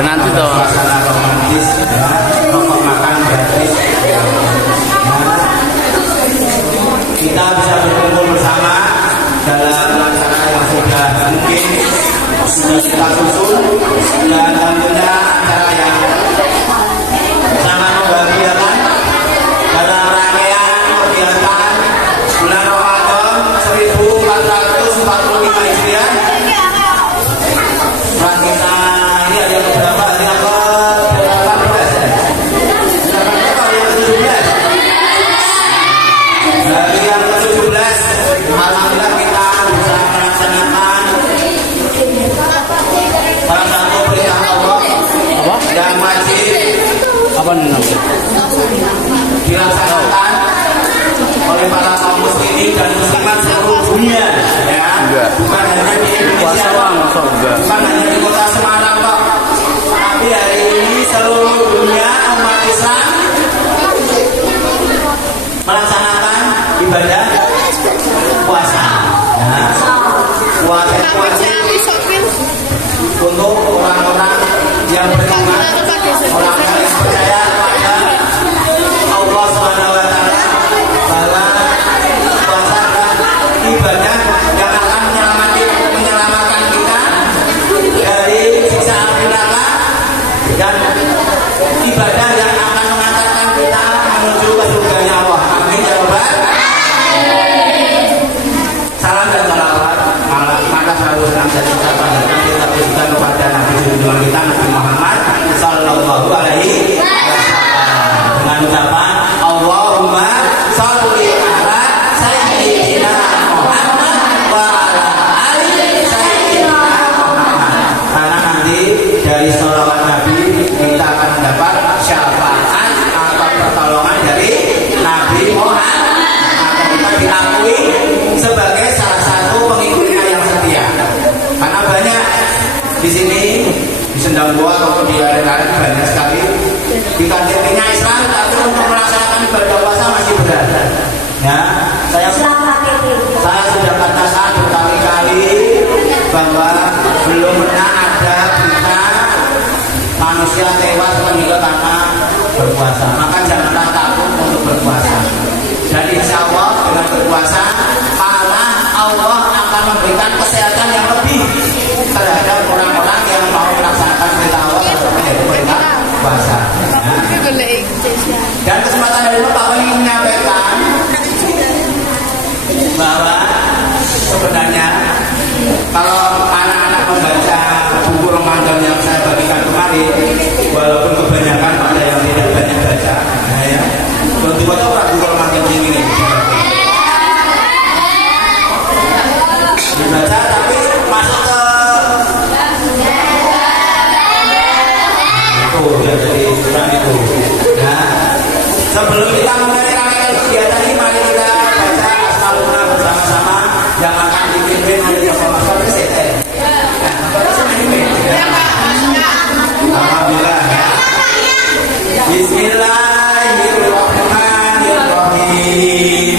Dan nanti toh suasana romantis, ya, rokok makan gratis. Ya. Kita bisa berkumpul bersama dalam acara yang sudah mungkin sudah kita susun, dan tentunya acara yang sangat membahagiakan dalam rangkaian kegiatan bulan Ramadan 1445 Hijriah. Kita ini ada beberapa hari apa? Berapa belas ya? Berapa yang ke-17? Hari yang ke-17, alhamdulillah kita bisa melaksanakan salah satu perintah Allah yang wajib dilaksanakan oleh para kaum muslimin dan muslimat seluruh dunia, ya. Bukan hanya di Indonesia, bukan hanya di kota Semarang, Pak. Tapi hari ini seluruh dunia umat Islam melaksanakan ibadah puasa. Ya. Puasa itu wajib untuk orang-orang yang beriman, orang-orang yang percaya kepada Allah Subhanahu wa Ta'ala, bahwa puasa adalah ibadah yang akan menyelamatkan kita dari siksa api neraka, dan ibadah yang akan mengantarkan kita menuju ke surganya Allah. Amin ya rabbal alamin. Salam dan salawat maka selalu senang dan kita panjatkan, kita tujukan kepada Nabi junjungan kita Nabi Muhammad sallallahu alaihi wasallam dengan ucapan Allahumma sholli ala sayyidina Muhammad wa ala ali sayyidina Muhammad. Karena nanti dari sholawat Nabi kita akan mendapat syafaat atau pertolongan dari Nabi Muhammad, akan kita diakui sebagai salah satu pengikutnya yang setia. Karena banyak di sini di Sendangboa atau di area-area banyak sekali di kantinnya Islam, tapi untuk melaksanakan ibadah puasa masih berat. Ya, saya sudah katakan berkali-kali bahwa belum pernah ada berita manusia tewas meninggal karena berpuasa. Maka janganlah takut untuk berpuasa. Dan insya Allah dengan berpuasa, malah Allah akan memberikan kesehatan yang lebih terhadap orang-orang yang mau melaksanakan perintah Allah seperti perintah puasa. Dan kesempatan dari Bapak ingin menyampaikan bahwa sebenarnya kalau anak-anak membaca buku Ramadan yang saya bagikan kemarin, walaupun kebanyakan ada yang tidak banyak baca, ya, tentu saja buku Ramadan ini dibaca, tapi masuk ke itu ya, jadi kurang itu. Nah, sebelum kita memulai rangkaian kegiatan ini, mari kita baca Asmaul bersama-sama yang akan dipimpin oleh Bapak Presiden. Alhamdulillah. Bismillahirrahmanirrahim.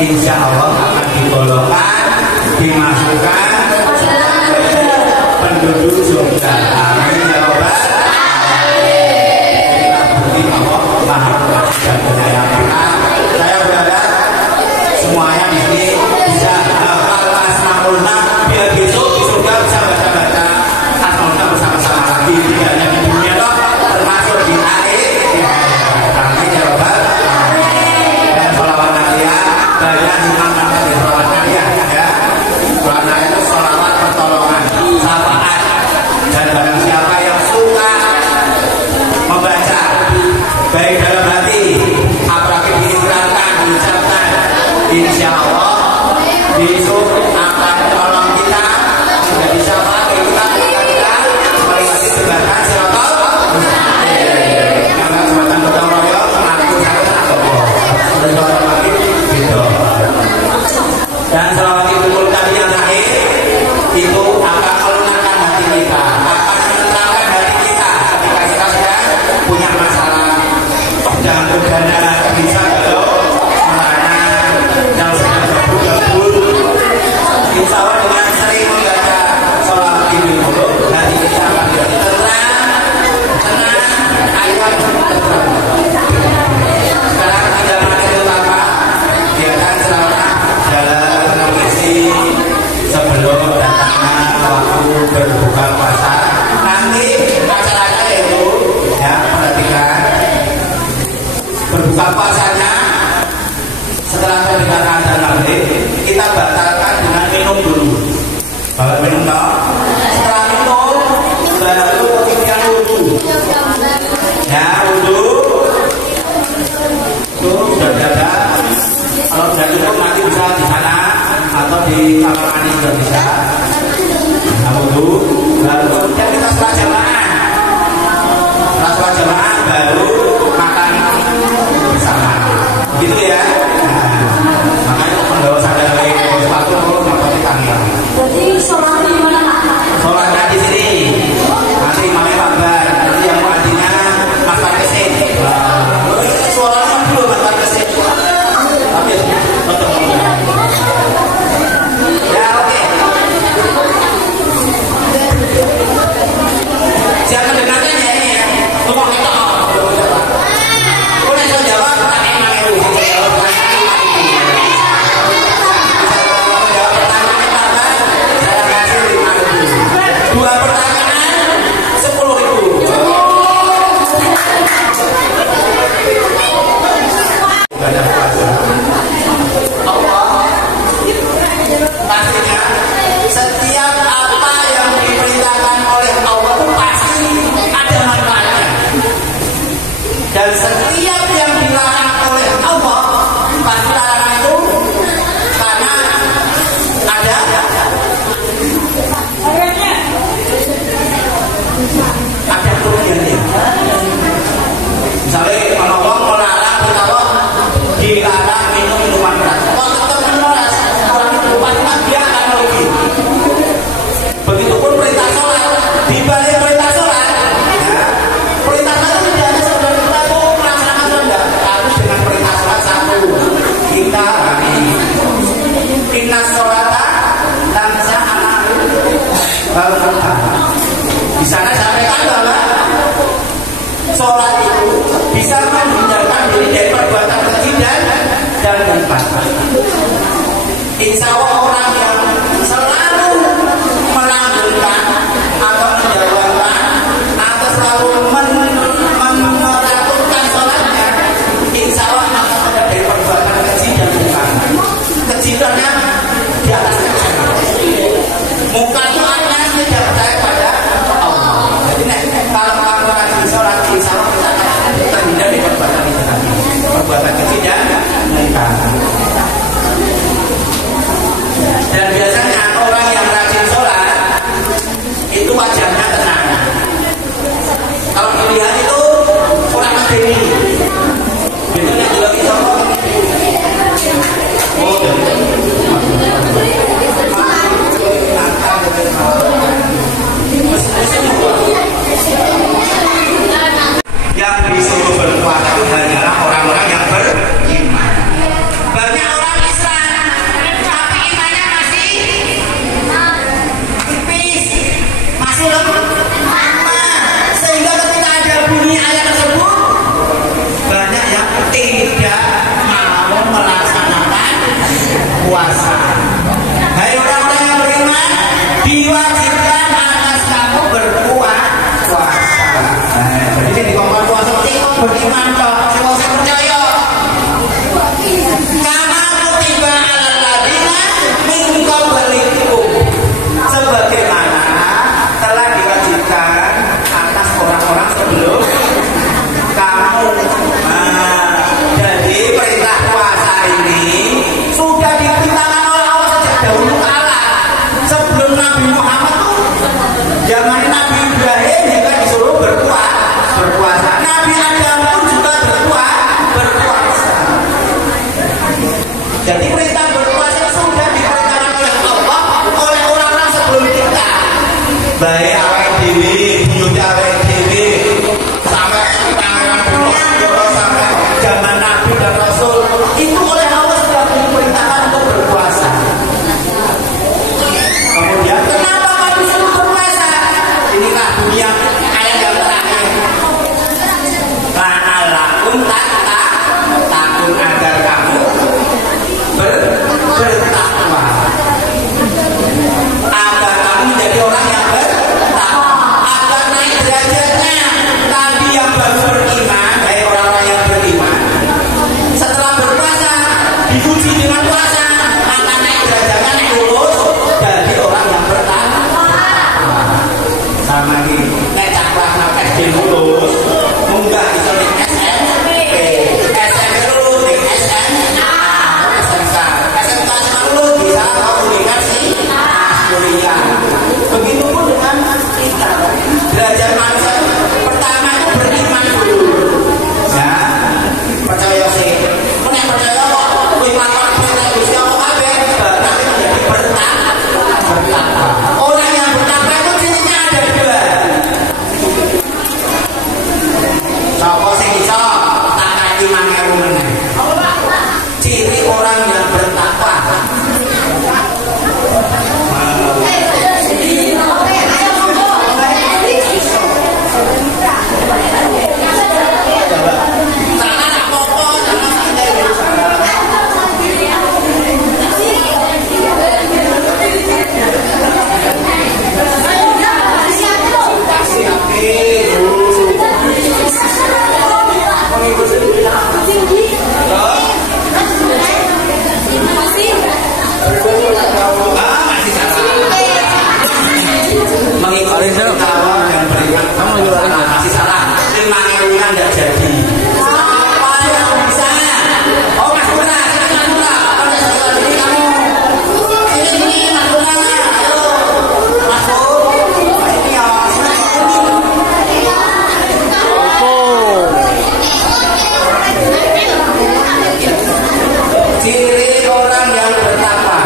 Insya Allah akan digolongkan, dimasukkan penduduk surga. Amin ya rabbal alamin. Allah Maha Pengasih dan Penyayang kita. Saya berharap semuanya di sini bisa hafal Asmaul Husna, biar besok di surga bisa baca-baca Asmaul Husna bersama-sama lagi. Tidak hanya di dunia, termasuk di akhir. Dan barang siapa yang suka membaca baik dalam hati apalagi diikrarkan, diucapkan, insya Allah besok akan tolong kita menjadi syafaat kita melewati jembatan Siratal karena jembatan gotong royong mengaku saya agama dan jembatan lagi gitu. Dan selawat itu tadi yang terakhir itu akan melunakkan hati kita, akan menenangkan hati kita ketika kita sedang punya masalah. Jangan berganda bisa kalau mana yang sedang bergabung. Insya Allah dengan sering membaca sholat ini dulu, hati kita akan menjadi tenang, ayat tenang. Sekarang tidak makin lama, biarkan selama jalan mengisi sebelum datangnya waktu berbuka puasa. Nanti acaranya itu ya perhatikan berbuka puasanya setelah mendengarkan azan maghrib kita batalkan dengan minum dulu. Baru minum toh. Setelah minum baru kemudian wudhu. Ya wudhu. Tuh sudah ada. Kalau sudah cukup nanti bisa di sana atau di kamar mandi juga bisa. Nah, wudhu. Lalu kemudian kita sholat jamaah. Setelah sholat jamaah baru makan bersama. Gitu ya. Makanya membawa sadar lagi sepatu dapat ditanggung. Jadi sholat di mana? Sholatnya di sini. Nanti imamnya Pak Bar. Nanti yang muadzinnya Mas Parkesit. Suaranya dulu Mas Parkesit. Tapi betul. Ya oke. Siap mendengarkan ya ini ya. Tunggu kita. Boleh saya jawab pertanyaan itu. Dua pertanyaan 10.000. Allah pastinya setiap apa yang diperintahkan oleh Allah pasti ada manfaatnya. Dan setiap yang dilarang oleh Allah pasti larangan itu karena ada kerugiannya. Misalnya kalau Allah melarang kita dilarang minum minuman keras, kalau tetap meneras orang itu pasti dia akan merugi. Begitupun perintah sholat, di balik perintah sholat, ya, perintah sholat tidak hanya sekedar kita mau melaksanakan sholat, harus dengan perintah sholat satu kita inna sholata tansa anak baru di sana sampaikan bahwa sholat itu bisa menghindarkan diri dari perbuatan keji dan mungkar. Insya Allah orang yang selalu melanggengkan atau menjauhkan atau selalu merakukan sholatnya, insya Allah akan ada dari perbuatan keji dan mungkar. Keji itu di atas keji. Mungkar itu artinya tidak percaya pada Allah. Jadi kalau melakukan sholat insya Allah kita akan terhindar dari perbuatan itu tadi, perbuatan keji dan mungkar. Dan biasanya orang yang rajin sholat itu wajahnya tenang. Kalau dilihat itu orang medeni, itu yang juga bisa. Yang disuruh berpuasa itu hanyalah orang-orang yang beriman. Banyak orang Islam tapi imannya masih tipis, masih lemah, sehingga ketika ada bunyi ayat tersebut banyak yang tidak mau melaksanakan puasa. Hai orang-orang yang beriman, diwajibkan atas kamu berpuasa. Jadi di kompas puasa itu beriman toh, kalau saya percaya. Karena kutiba alal ladina min qablikum, sebagaimana telah diwajibkan Zaman Nabi Ibrahim juga disuruh berpuasa. Nabi Adam pun juga berpuasa. Jadi perintah berpuasa sudah diperintahkan oleh Allah oleh orang-orang sebelum kita. Baik awake dhewe, buyut awake dhewe, sampai pangeran Bung sampai zaman Nabi dan Rasul itu oleh Allah sudah diperintahkan untuk berpuasa. Kemudian kenapa kami suruh berpuasa? Inilah dunia ayat yang terakhir. La'allakum takun agar kamu bertakwa. Agar kamu menjadi orang yang bertakwa. Agar naik derajatnya. Tadi yang baru beriman, baik orang-orang yang beriman, setelah berpuasa dipuji dengan puasa, maka naik derajatnya, naik lulus jadi orang yang bertakwa. Sama ini naik cakrak sampai SD lulus, munggah bisa di SMP, SMP lulus di SMA, SMK, SMK lulus bisa ke universitas, kuliah. Begitupun dengan kita. Derajat manusia pertama itu beriman dulu. Ya, percaya sih. Nek percaya kok kuwi lakon perintah Gusti Allah kabeh, tapi menjadi bertakwa. Orang yang bertakwa itu cirinya ada dua. Sapa sing iso tak kaki mangeru meneh. Ciri orang yang bertakwa. Masih salah. 5.000 tidak jadi. Apa yang bisa? Oh Mas Purna, sini Mas Purna. Apa yang saya ini kamu? Sini Mas Purna. Ayo, Mas Purna. Ini ya. Ciri orang yang bertakwa.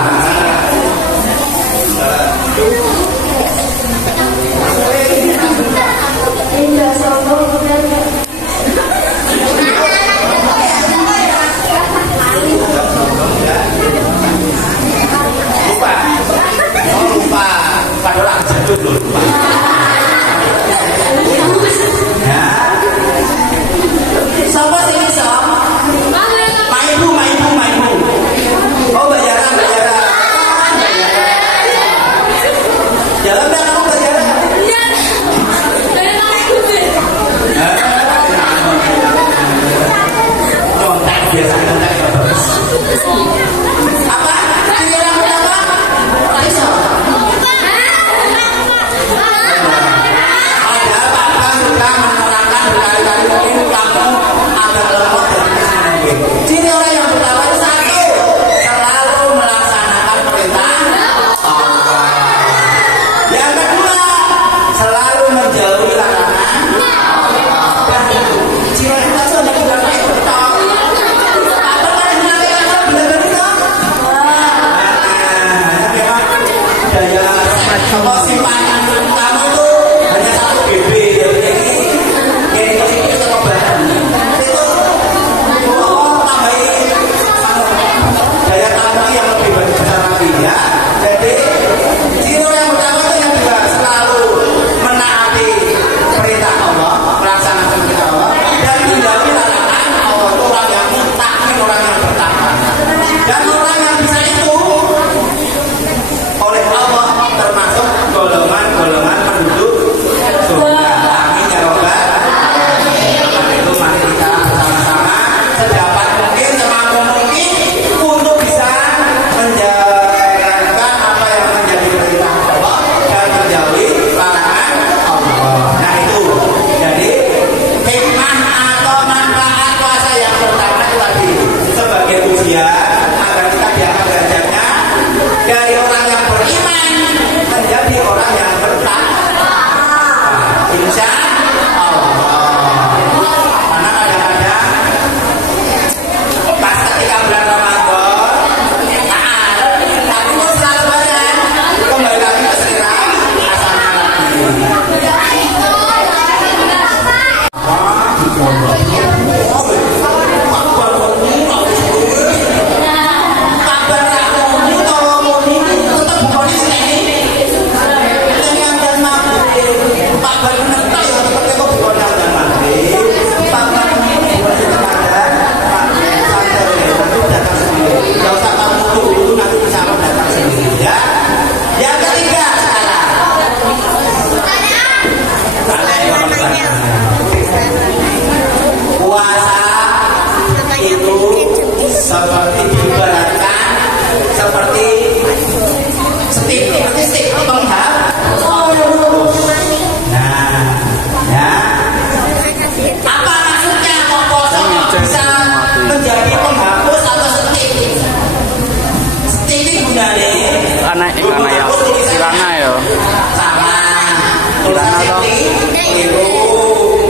tulisan keliru.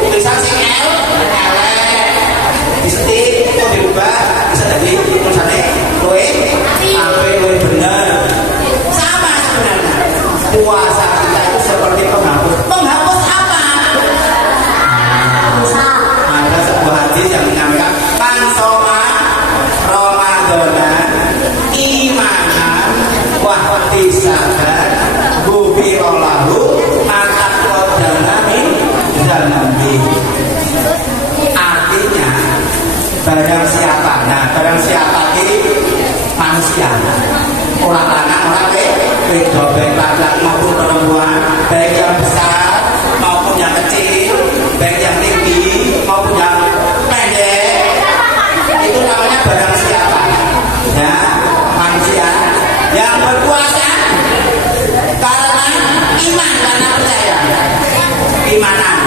Tulisan sing L disetik kok dirubah bisa jadi tulisannya luwe sampai luwe bener. Sama sebenarnya. Puasa kita itu seperti penghapus. Penghapus apa? Ada sebuah hadis yang menyampaikan man soma Ramadana imanan wa ihtisaban ghufirallahu ma taqaddama min dzambi. Artinya barang siapa ini manusia, orang anak orang beda baik laki-laki maupun perempuan, baik yang besar maupun yang kecil, baik yang tinggi maupun yang pendek, itu namanya barang siapa, ya manusia yang berpuasa karena iman, karena percaya, imanan.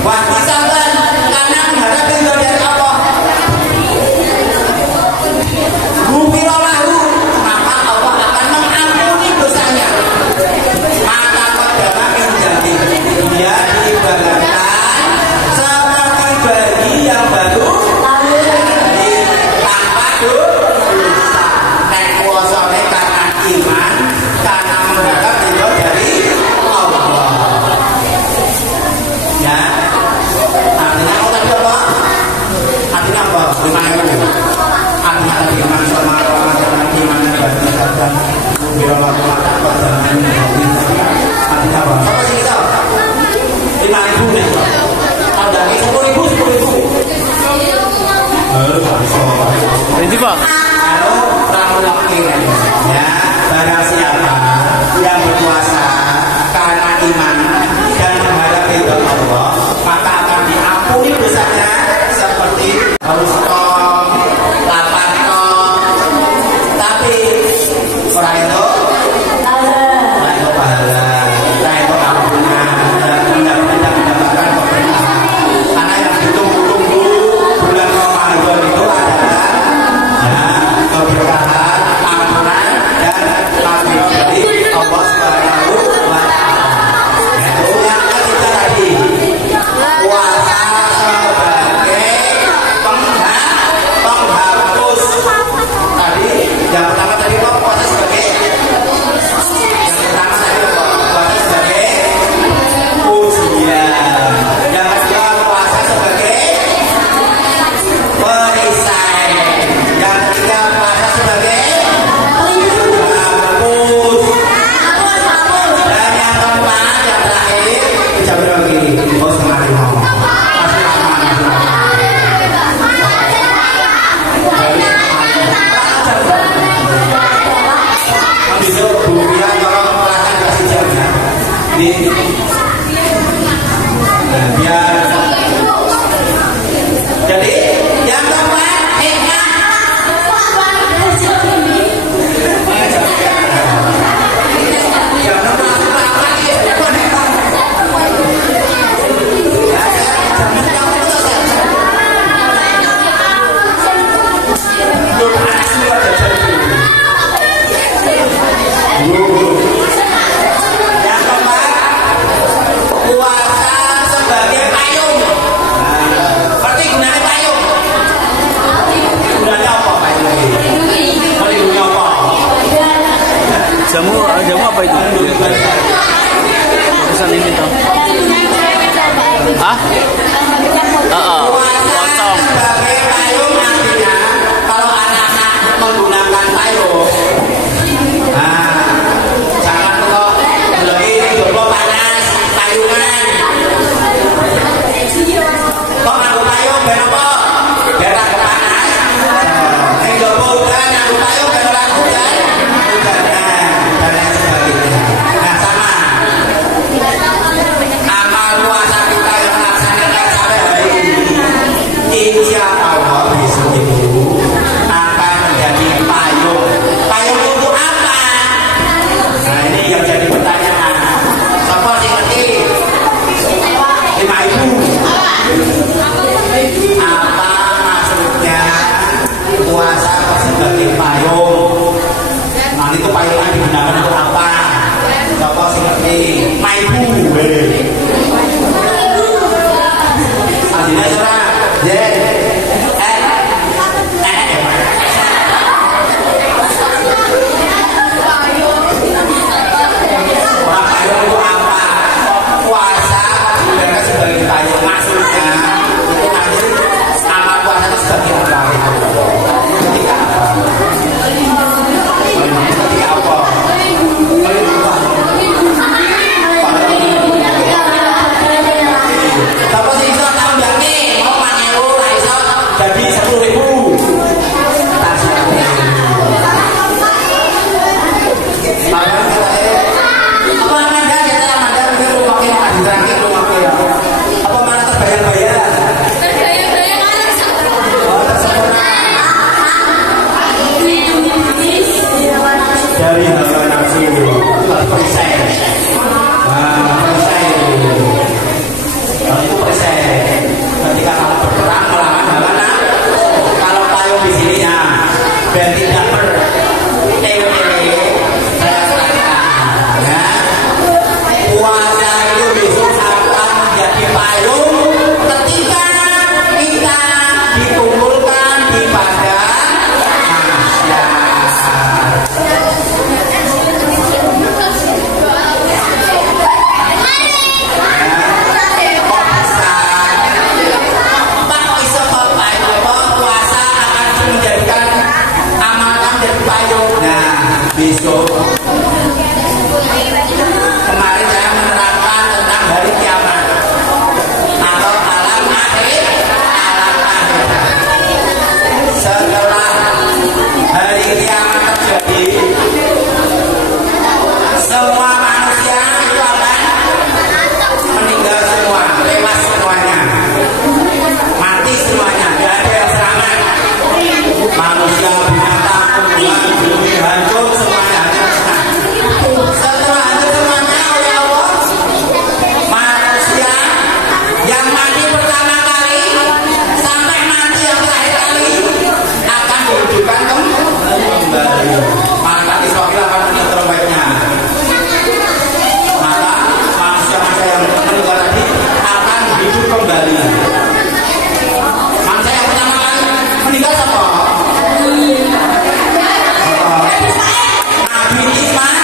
Wah, misalkan karena mengharap ridho dari Allah, ghufirallahu, maka Allah akan mengampuni dosanya. Maka kodama menjadi dia diibaratkan seperti bayi yang baru tanpa dosa. Nek puasane karena iman, karena mengharap ridho dari Allah. Ya, artinya apa tadi apa? Artinya apa? Artinya tadi iman sama orang dengan iman yang berarti dan bilang aku mata apa dan artinya apa? Apa sih kita? 5.000 nih. Kalau dari 10.000. Ini Pak. Kalau orang ya, barang siapa yang berpuasa karena iman dan mengharap ridho Allah, maka akan diampuni dosanya seperti haus kok, lapar kok. Tapi orang itu pahala, orang itu ampunan dan tidak mendapatkan keberkahan. Karena yang ditunggu-tunggu bulan Ramadan itu adalah ya, keberkahan, ampunan dan maghfirah dari Allah Subhanahu wa Ta'ala. Itu yang ketiga tadi, puasa sebagai penghapus. Tadi yang pertama tadi apa? Puasa sebagai ujian. Yang kedua puasa sebagai perisai. Yang ketiga puasa sebagai penghapus. Dan yang keempat, yang terakhir dijamin lagi. Oh, semangat mau. Masih lama. Besok bukunya tolong perasaan kasih jamnya. Biar. Jadi yang keempat hikmah. Yang keempat, puasa sebagai payung. Berarti gunanya payung. Gunanya apa payung ini? Melindungi apa? Jamu apa itu? Pesan ini toh. Ah? Puasa sebagai payung artinya kalau anak-anak menggunakan payung, jangan kok lagi jodoh panas payungan. Kok nganggo payung ben apa? Ben ora panas. Nek jodoh udan nganggo payung ben ora hujan. Dan lain sebagainya. Nah sama. Amal puasa kita yang ibu. Adina ora. Yen. Kemarin saya menerangkan tentang hari kiamat atau alam akhir. Setelah hari kiamat terjadi, semua manusia itu akan meninggal semua, tewas semuanya, mati semuanya, tidak ada yang selamat. Manusia, binatang, tumbuhan, bumi hancur semuanya. Setelah itu semuanya oleh Allah, manusia yang mati pertama kali sampai mati yang terakhir kali akan dihidupkan kembali. Maka Israfil akan bunyi trompetnya. Maka manusia yang meninggal tadi akan hidup kembali. Manusia yang pertama kali meninggal siapa? Nabi Ismail.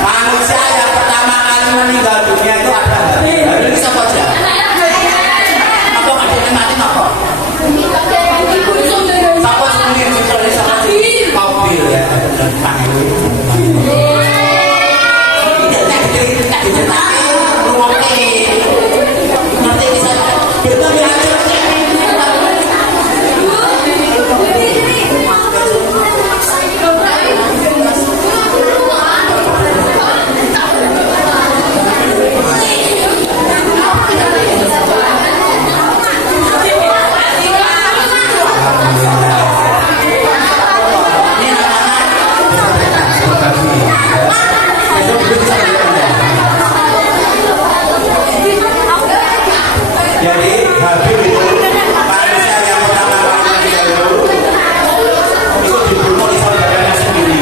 Manusia yang pertama kali meninggal dunia itu adalah hari ini siapa aja? Apa ada yang mati apa? Siapa sendiri mencuri sama mobil ya? Jadi Habib itu manusia yang pertama kali itu dibunuh oleh saudaranya sendiri.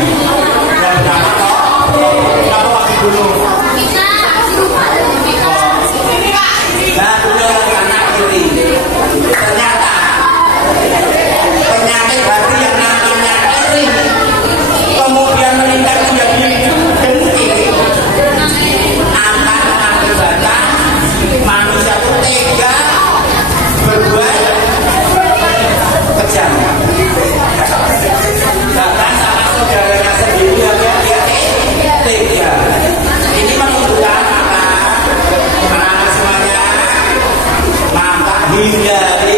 Yang bernama kenapa kok dibunuh? Nah, kemudian anak iri. Ternyata penyakit hati yang namanya iri kemudian meningkat menjadi dengki akan mengakibatkan manusia itu tega berbuat kejam. Bahkan sama saudaranya sendiri dia tega. Ini menunjukkan anak-anak semuanya maka hindari